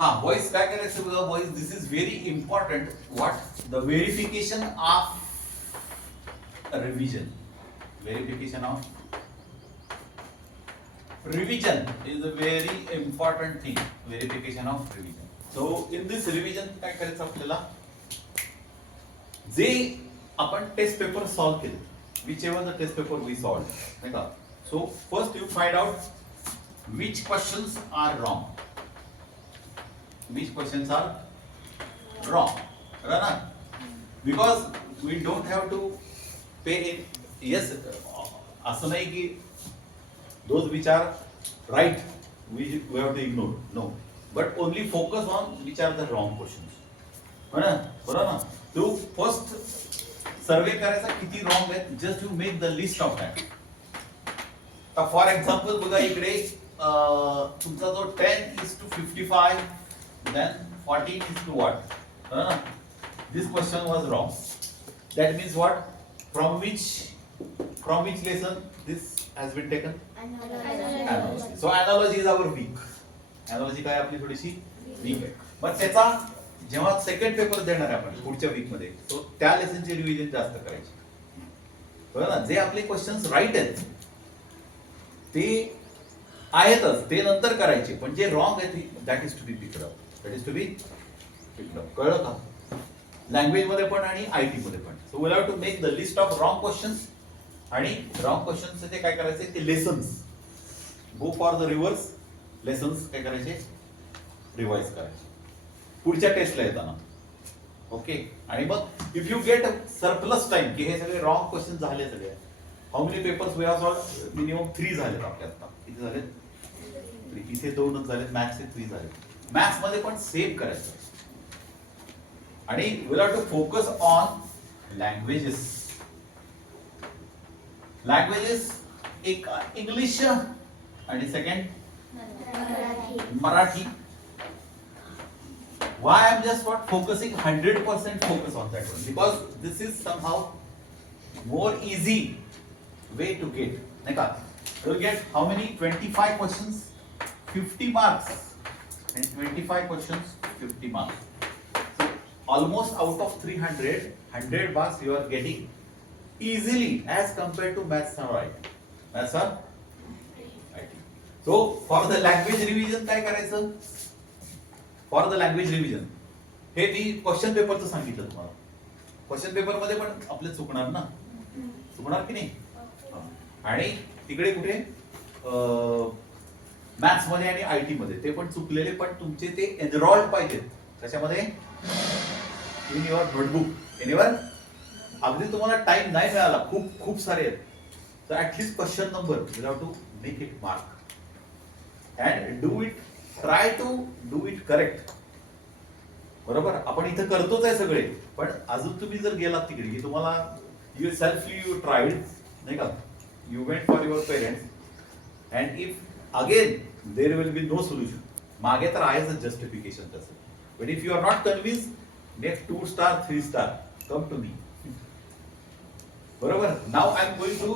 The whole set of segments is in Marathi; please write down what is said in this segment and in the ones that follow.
हा व्हॉइस काय करायचं बघा. Voice this is very important. What the verification of revision. Verification of revision is a very important thing. Verification of revision. So in this revision काय करायचं आपल्याला, जे आपण टेस्ट पेपर सॉल्व केले, whichever the test paper we solve, नाही का. So first you find out which questions are wrong. Which questions are wrong, ना. Because we don't have to pay in. Yes, असं नाही की those which are right we have to ignore, no, but only focus on which are the wrong questions. बरोबर ना. तो फर्स्ट सर्वे करायचा किती रॉंग आहेत, just you make the list of that. For example बघा इकडे तुमचा जो 10:55 then 14:what, बरोबर ना. This question was wrong. That means what, from which lesson this has been taken? Analogy. So analogy is our weak. Analogy काय आपली थोडीशी वीक आहे. मग त्याचा जेव्हा सेकंड पेपर देणार आहे आपण पुढच्या वीक मध्ये, तो त्या लेसनची रिव्हिजन जास्त करायची, बरोबर ना. जे आपले क्वेश्चन्स राईट आहेत ते आहेतच, ते नंतर करायचे, पण जे रॉंग आहे that is to be picked up. That is to be picked up. कळलं का? लँग्वेज मध्ये पण आणि आयटी मध्ये पण. So we have to make the list of wrong questions, आणि रॉंग क्वेश्चन्स ते काय करायचे, ते lessons go for the reverse. Lessons काय करायचे, रिवाइज करायचे पुढच्या टेस्टला येताना. ओके. आणि मग if you get surplus time, की हे सगळे रॉंग क्वेश्चन झाले सगळे, how many papers we have solved? Minimum 3 झालेत आपल्या आता. किती झालेत? 3. इथे 2च झालेत, मॅथ्सचे 3 झाले. मॅथ्स मध्ये पण सेम करायचं. आणि we have to focus on languages. Languages एक इंग्लिश आणि second Marathi. Why I'm just what focusing 100% focus on that one, because this is somehow more easy way to get, नहीं का. You'll get how many? 25 questions, 50 marks, and 25 questions, 50 marks. So almost out of 300, 100 marks you are getting easily as compared to maths and right. Maths or IT. So for the language revision काय करायचं? फॉर द लँग्वेज रिव्हिजन हे मी क्वेश्चन पेपरचं सांगितलं तुम्हाला. क्वेश्चन पेपर मध्ये पण आपले चुकणार ना, चुकणार की नाही. आणि तिकडे कुठे मॅथ्स मध्ये आणि आयटी मध्ये ते पण चुकलेले, पण तुमचे ते एनरोल्ड पाहिजेत. कशामध्ये? In your notebook, in your. अगदी तुम्हाला टाइम नाही मिळाला, खूप खूप सारे आहेत, तर at least question number you have to make it mark and do it. Try to do it correct. बरोबर. आपण इथं करतोच आहे सगळे, पण अजून तुम्ही जर गेलात तिकडे की तुम्हाला यू सेल्फली यू ट्राईड, नाही का, you went for your parents and if again there will be no solution. मागे तर आहेच जस्टिफिकेशन तसं, but if you are not convince, make 2 star 3 star, come to me. बरोबर. Now I am going to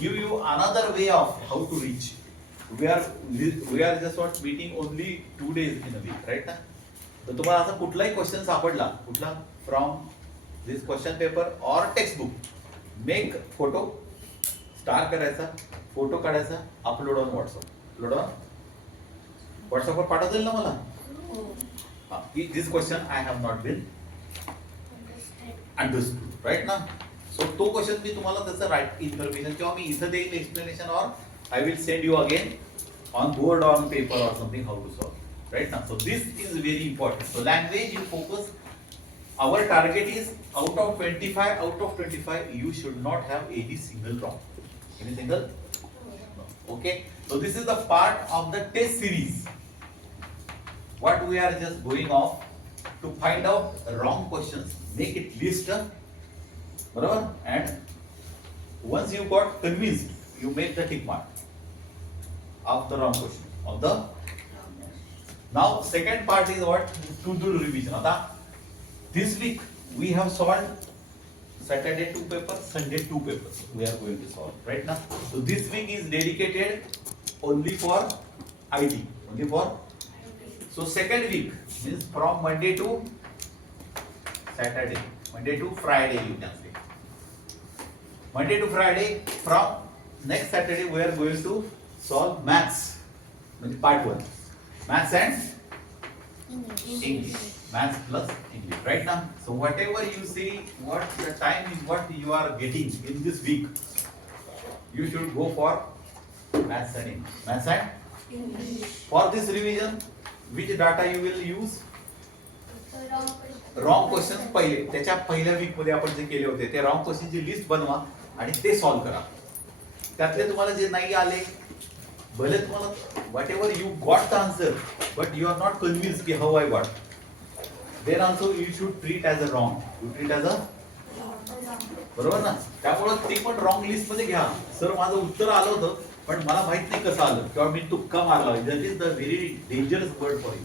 give you another way of how to reach. We are just what meeting only 2 days in a week, right ना. तर तुम्हाला असा कुठलाही क्वेश्चन सापडला, कुठला फ्रॉम दिस क्वेश्चन पेपर और textbook, make photo, star करायचा, फोटो काढायचा, upload on WhatsApp. Upload on व्हॉट्सअपवर पाठवता येईल ना मला. हा, this question I have not been understood, right ना. सो तो क्वेश्चन मी तुम्हाला त्याचं राईट इन्फॉर्मेशन किंवा मी इथं देईल एक्सप्लेनेशन, और I will send you again on board, on paper or something, how to solve, right now. So this is very important. So language you focus. Our target is out of 25, you should not have any single wrong. Any single? No. Okay. So this is the part of the test series. What we are just going off to find out wrong questions, make it list, barabar, and once you got convinced, you make the tick mark of the wrong question. Of the now second part is what? To do revision. आता this week we have solved Saturday 2 papers, Sunday 2 papers. We are going to solve, right now. So this week is dedicated only for IT, only for. So second week means from Monday to Saturday, Monday to Friday you can say. Monday to Friday, from next Saturday we are going to solve maths. Part 1. Maths and English. Maths plus English. Right now. So whatever you see, what the time is what you are getting in this week, you should go for maths and English. Maths and English. For this revision, which data you will use? Wrong question पहिले त्याच्या पहिल्या वीक मध्ये आपण जे केले होते ते रॉंग क्वेश्चनची लिस्ट बनवा आणि ते सॉल्व करा. त्यातले तुम्हाला जे नाही आले, भले तुम्हाला whatever you got the answer but you are not convince की how I got, then also you should treat as a wrong. You treat as a बरोबर ना. त्यामुळे ते पण रॉंग लिस्ट मध्ये घ्या. सर माझं उत्तर आलं होतं पण मला माहित नाही कसं आलं किंवा मी तुक्का मारला. That is the very dangerous word for you.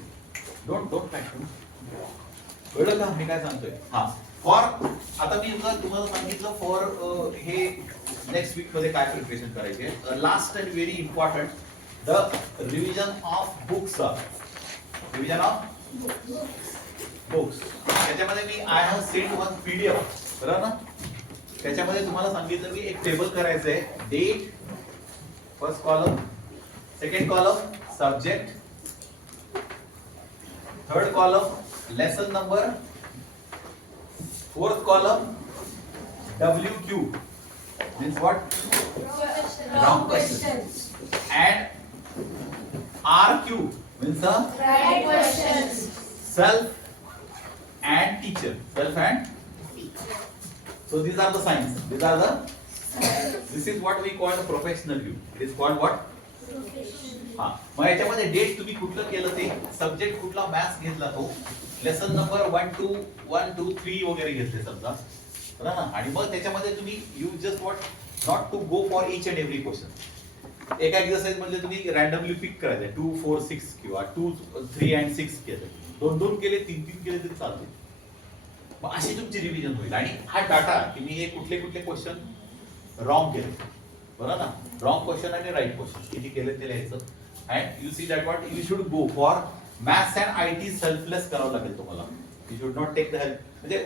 Don't fact. कळलं का मी काय सांगतोय? हा. फॉर आता मी तुम्हाला सांगितलं फॉर हे नेक्स्ट वीक मध्ये काय प्रिपरेशन करायचे. Last and very important, the revision of books. Revision of books. त्याच्यामध्ये मी I have send one PDF, बरोबर ना. त्याच्यामध्ये तुम्हाला सांगितलं की एक टेबल करायचं आहे. Date first column, second column subject, third column lesson number, fourth column WQ means what? Wrong questions. And RQ means the right questions. Self and teacher. Self and teacher. So these are the signs. This is what we call a professional view. It is called what? हा. मग याच्यामध्ये डेट तुम्ही कुठलं केलं ते, सब्जेक्ट कुठला मॅथ्स घेतला तो, लेसन नंबर 1 to 1 2 3 वगैरे घेतले समजा, बरोबर ना. आणि मग त्याच्यामध्ये तुम्ही you just what not to go for each and every question. एका एक्सरसाइज मध्ये तुम्ही रॅन्डमली पिक करायचं 2 4 6 किंवा 2 3 and 6 केलं, 2 2 केले 3 3 केले तरी चालते. मग अशी तुमची रिव्हिजन होईल. आणि हा डाटा की मी हे कुठले कुठले क्वेश्चन रॉंग केले, बरोबर ना. रॉंग क्वेश्चन आणि राईट क्वेश्चन किती केले ते लिहायचं. And you see that what you should go for maths and IT selfless करावं लागेल तुम्हाला. You should not take the help. म्हणजे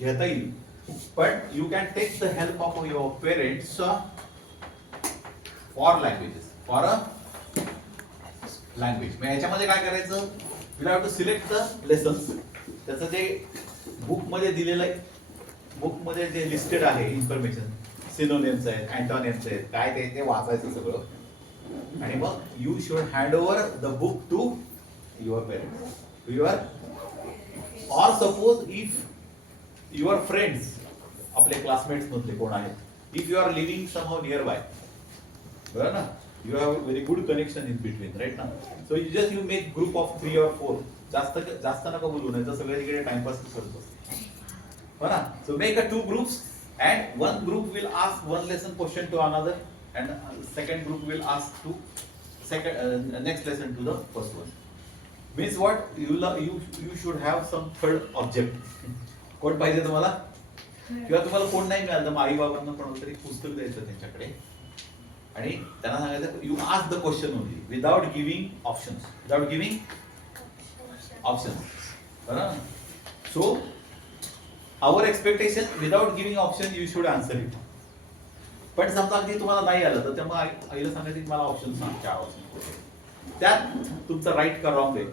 घेता येईल but you can take the help of your parents for languages, for a language. मग याच्यामध्ये काय करायचं, you have to select the lessons. त्याचं जे बुक मध्ये दिलेलं आहे, बुक मध्ये जे लिस्टेड आहे इन्फॉर्मेशन, सिनोनिम्स आहेत, अँटोनिम्स आहेत, काय ते वाचायचं सगळं. आणि मग you should hand over the book to your parents, to your, or suppose if your friends, आपले क्लासमेट्स मधले कोण आहेत, if you are living somehow nearby, बरोबर ना, you have very good connection in between, right ना. So you just you make group of 3 or 4. जास्त नका बोलू, नाही तर सगळे तिकडे टाइमपास करतो, बरोबर ना. So make a 2 groups and one group will ask one lesson question to another and second group will ask to next lesson to the first one. Means what, you should have some third object. कोण पाहिजे तुम्हाला, किंवा तुम्हाला कोण नाही मिळालं तर आई बाबांना पण तरी पुस्तक द्यायचं त्यांच्याकडे आणि त्यांना सांगायचं you ask the question only without giving options, without giving options, बरोबर. So our expectation without giving option you should answer it. पण समजा अगदी तुम्हाला नाही आलं तर त्यामुळे आईला सांगायचं की मला ऑप्शन सांग, 4 ऑप्शन, त्यात तुमचं राईट का रॉंग आहे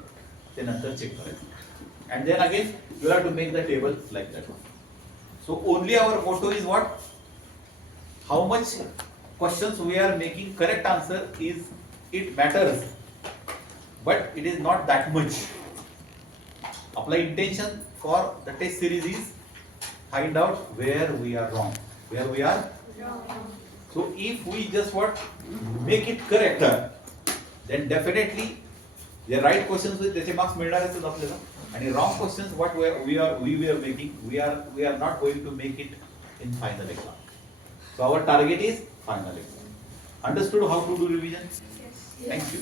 ते नंतर चेक करायचं. And then again you have to make the table like that. So only our motto is what, how much questions we are making correct answer is it matters, but it is not that much. आपला intention for the test series is find out where we are wrong, where we are. So if we just what make it correct, then definitely the right questions with त्याचे मार्क्स मिळणारच आपल्याला. आणि wrong questions what we are making, we are not going to make it in final exam. So our target is final exam. Understood how to do revision? Yes. Thank you.